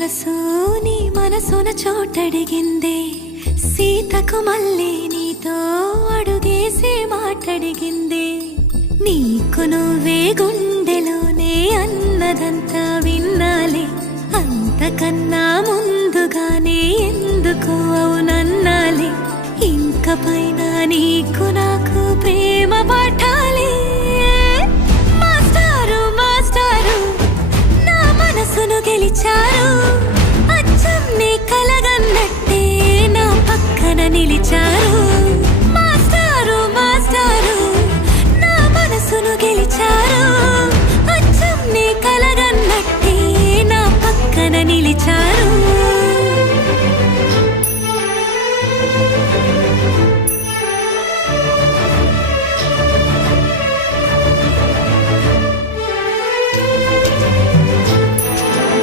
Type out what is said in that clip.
మనసు నీ మనసున చోటడిగిందే సీతకు మళ్ళీ నీతో అడుగేసి మాటడిగిందే నీకు నువ్వే గుండెలోనే అన్నదంతా విన్నాలే అంతకన్నా ముందుగానే ఎందుకు అవునన్నాలే ఇంక పైన నీకు నా